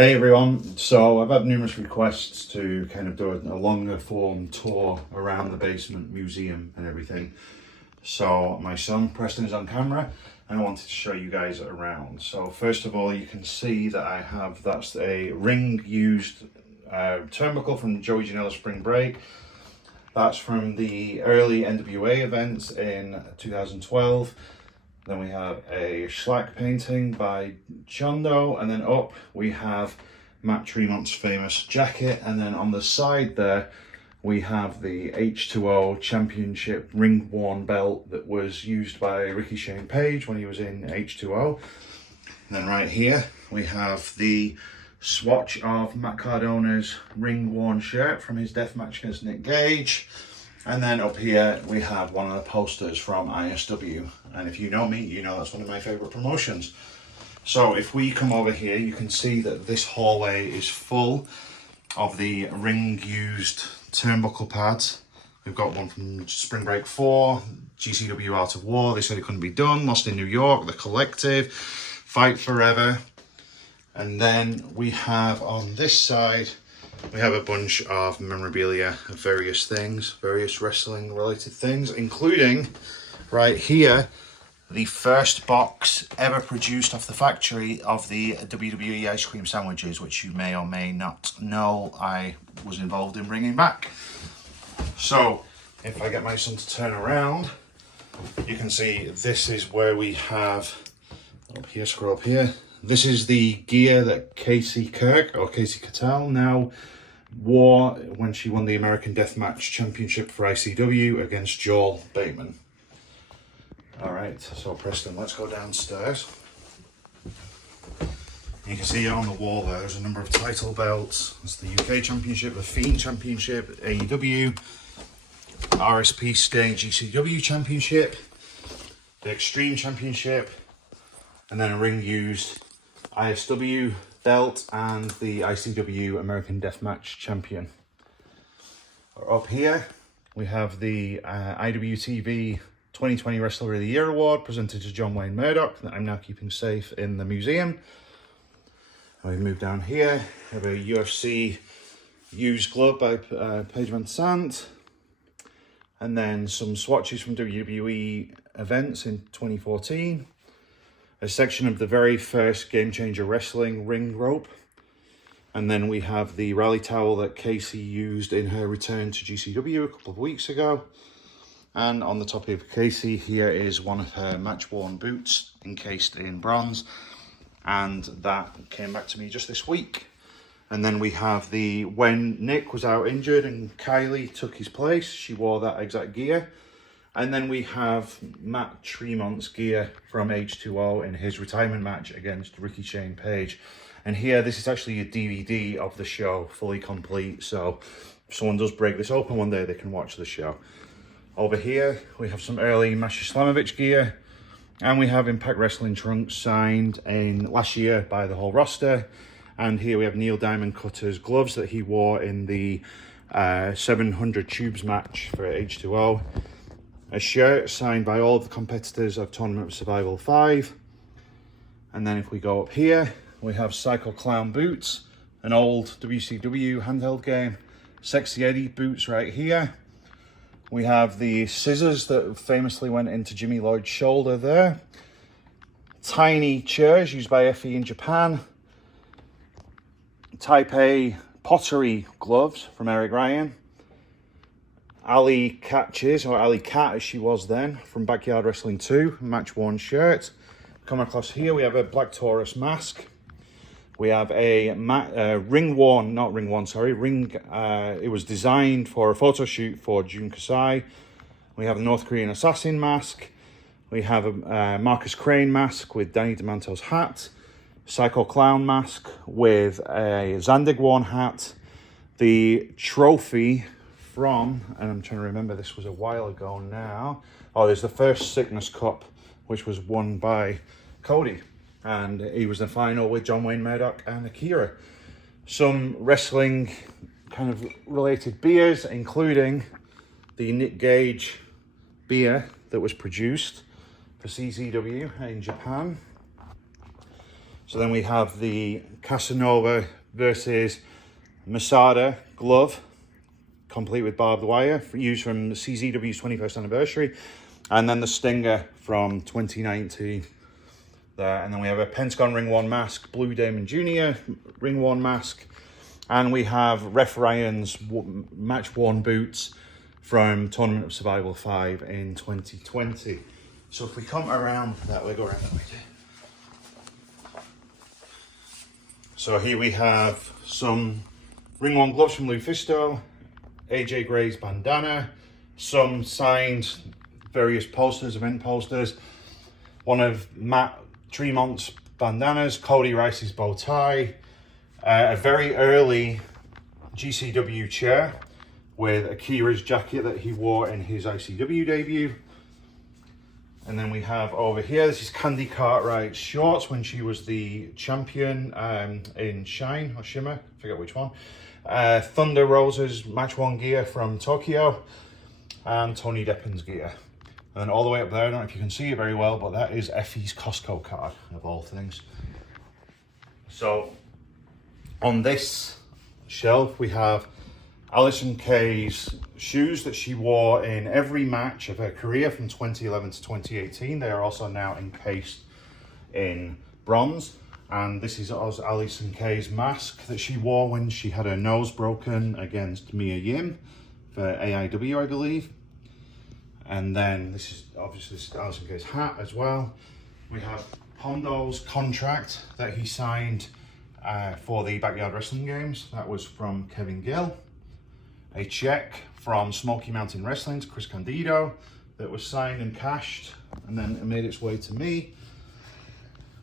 Hey everyone, so I've had numerous requests to kind of do a longer form tour around the basement museum and everything. So my son Preston is on camera and I wanted to show you guys around. So first of all, you can see that I have, that's a ring used turnbuckle from Joey Janela's Spring Break. That's from the early NWA events in 2012. Then we have a Schlack painting by John Doe, and then up we have Matt Tremont's famous jacket, and then on the side there we have the H2O Championship ring-worn belt that was used by Ricky Shane Page when he was in H2O. And then right here we have the swatch of Matt Cardona's ring-worn shirt from his deathmatch against Nick Gage. And then up here we have one of the posters from ISW, and if you know me, you know that's one of my favourite promotions. So if we come over here, you can see that this hallway is full of the ring used turnbuckle pads. We've got one from Spring Break 4, GCW Art of War, they said it couldn't be done, Lost in New York, The Collective, Fight Forever. And then we have on this side, we have a bunch of memorabilia of various things, various wrestling related things, including right here, the first box ever produced off the factory of the WWE ice cream sandwiches, which you may or may not know I was involved in bringing back. So if I get my son to turn around, you can see this is where we have, up here, scroll up here, this is the gear that Casey Kirk, or Casey Cattell now, wore when she won the American Deathmatch Championship for ICW against Joel Bateman. Alright, so Preston, let's go downstairs. You can see on the wall there's a number of title belts. There's the UK Championship, the Fiend Championship, AEW, RSP Sting GCW Championship, the Extreme Championship, and then a ring used ISW belt and the ICW American Deathmatch Champion. Up here we have the IWTV 2020 Wrestler of the Year Award presented to John Wayne Murdoch that I'm now keeping safe in the museum. And we move down here, we have a UFC used glove by Paige Van Sant, and then some swatches from WWE events in 2014. A section of the very first Game Changer Wrestling ring rope. And then we have the rally towel that Casey used in her return to GCW a couple of weeks ago. And on the top of Casey here is one of her match-worn boots encased in bronze. And that came back to me just this week. And then we have the, when Nick was out injured and Kylie took his place, she wore that exact gear. And then we have Matt Tremont's gear from H2O in his retirement match against Ricky Shane Page. And here, this is actually a DVD of the show, fully complete. So if someone does break this open one day, they can watch the show. Over here, we have some early Masha Slamovich gear. And we have Impact Wrestling trunks signed in last year by the whole roster. And here we have Neil Diamond Cutter's gloves that he wore in the 700 Tubes match for H2O. A shirt signed by all of the competitors of Tournament of Survival 5. And then if we go up here, we have Psycho Clown boots, an old WCW handheld game. Sexy Eddie boots right here. We have the scissors that famously went into Jimmy Lloyd's shoulder there. Tiny chairs used by Effie in Japan. Type A pottery gloves from Eric Ryan. Ali Catches, or Ali Cat as she was then, from Backyard Wrestling 2, match-worn shirt. Come across here, we have a Black Taurus mask. We have a ring-worn, it was designed for a photo shoot for Jun Kasai. We have a North Korean assassin mask. We have a Marcus Crane mask with Danny DeManto's hat. Psycho Clown mask with a Zandig-worn hat. The trophy from, and I'm trying to remember, this was a while ago now. Oh, there's the first Sickness Cup, which was won by Cody. And he was in the final with John Wayne Murdoch and Akira. Some wrestling kind of related beers, including the Nick Gage beer that was produced for CZW in Japan. So then we have the Casanova versus Masada glove, complete with barbed wire, used from the CZW's 21st anniversary. And then the Stinger from 2019 there. And then we have a Pentagon Ring 1 mask, Blue Damon Jr. Ring 1 mask. And we have Ref Ryan's match worn boots from Tournament of Survival 5 in 2020. So if we come around that way, go around that way. So here we have some Ring 1 gloves from Lufisto, AJ Gray's bandana, some signed various posters, event posters, one of Matt Tremont's bandanas, Cody Rice's bow tie, a very early GCW chair with Akira's jacket that he wore in his ICW debut. And then we have over here, this is Candy Cartwright's shorts when she was the champion in Shine or Shimmer, I forget which one. Thunder Rosa's match worn gear from Tokyo, and Tony Deppin's gear. And all the way up there, I don't know if you can see it very well, but that is Effie's Costco card, of all things. So on this shelf, we have Alison Kay's shoes that she wore in every match of her career from 2011 to 2018. They are also now encased in bronze. And this is also Alison Kay's mask that she wore when she had her nose broken against Mia Yim for AIW, I believe. And then this is obviously Alison Kay's hat as well. We have Pondo's contract that he signed for the Backyard Wrestling Games. That was from Kevin Gill. A check from Smoky Mountain Wrestling to Chris Candido that was signed and cashed, and then it made its way to me.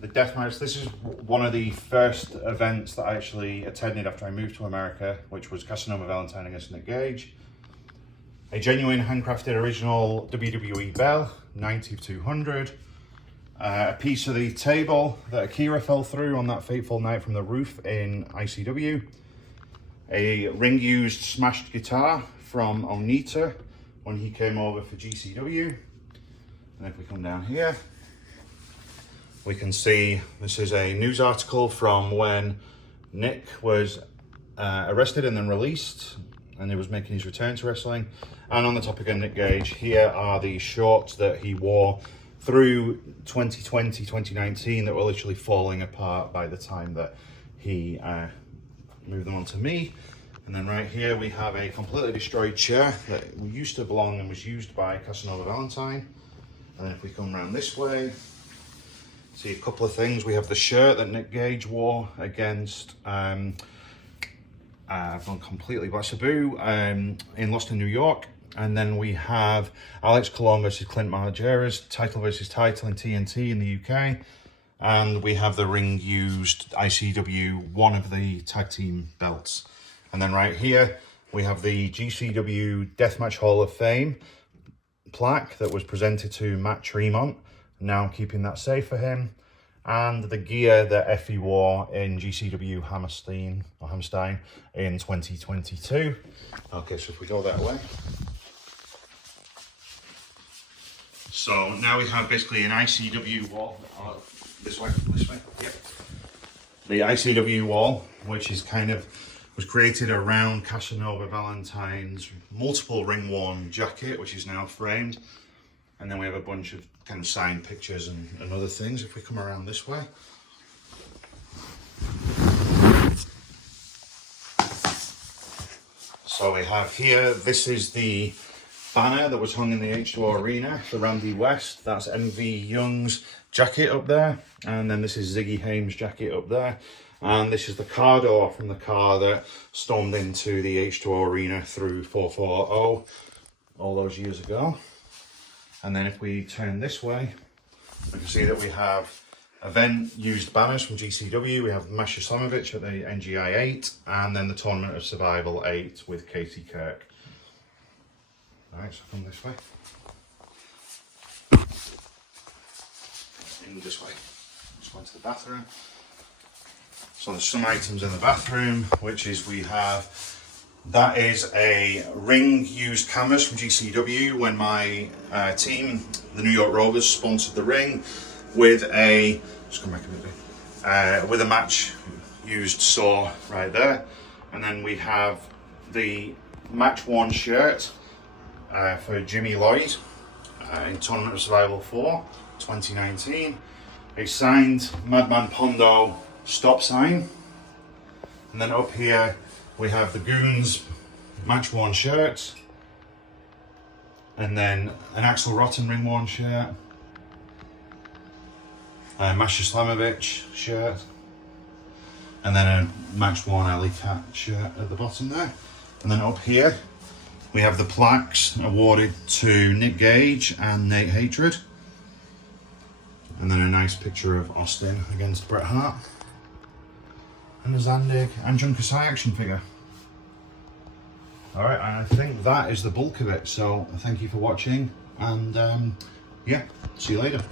The deathmatch, this is one of the first events that I actually attended after I moved to America, which was Casanova Valentine against Nick Gage. A genuine handcrafted original WWE bell, 90 of 200. A piece of the table that Akira fell through on that fateful night from the roof in ICW. A ring-used smashed guitar from Onita when he came over for GCW. And if we come down here, we can see this is a news article from when Nick was arrested and then released, and he was making his return to wrestling. And on the topic of Nick Gage, here are the shorts that he wore through 2020, 2019 that were literally falling apart by the time that he move them on to me. And then right here we have a completely destroyed chair that used to belong and was used by Casanova Valentine. And then if we come around this way, see a couple of things. We have the shirt that Nick Gage wore against I've gone completely by Sabu in Lost in New York. And then we have Alex Colon versus Clint Margera's title versus title in TNT in the UK. And we have the ring used ICW, one of the tag team belts. And then right here, we have the GCW Deathmatch Hall of Fame plaque that was presented to Matt Tremont. Now I'm keeping that safe for him. And the gear that Effie wore in GCW Hammerstein in 2022. Okay, so if we go that way. So now we have basically an ICW wall. This way, yep. The ICW wall, which is was created around Casanova Valentine's multiple ring-worn jacket, which is now framed. And then we have a bunch of kind of signed pictures and other things. If we come around this way. So we have here, this is the banner that was hung in the H2O Arena for Randy West. That's MV Young's jacket up there. And then this is Ziggy Hames' jacket up there. And this is the car door from the car that stormed into the H2O Arena through 440 all those years ago. And then if we turn this way, we can see that we have event used banners from GCW. We have Masha Slamovich at the NGI 8, and then the Tournament of Survival 8 with Katie Kirk. Alright, so come this way. In this way. Let's go into the bathroom. So there's some items in the bathroom, which is that is a ring used canvas from GCW when my team, the New York Rovers, sponsored the ring with just come back a bit. with a match used saw right there. And then we have the match worn shirt for Jimmy Lloyd in Tournament of Survival 4 2019. A signed Madman Pondo stop sign. And then up here we have the Goons match worn shirt. And then an Axel Rotten ring worn shirt. A Masha Slamovich shirt. And then a match worn Alley Cat shirt at the bottom there. And then up here we have the plaques awarded to Nick Gage and Nate Hatred. And then a nice picture of Austin against Bret Hart. And a Zandig and Jun Kasai action figure. Alright, and I think that is the bulk of it. So thank you for watching, and yeah, see you later.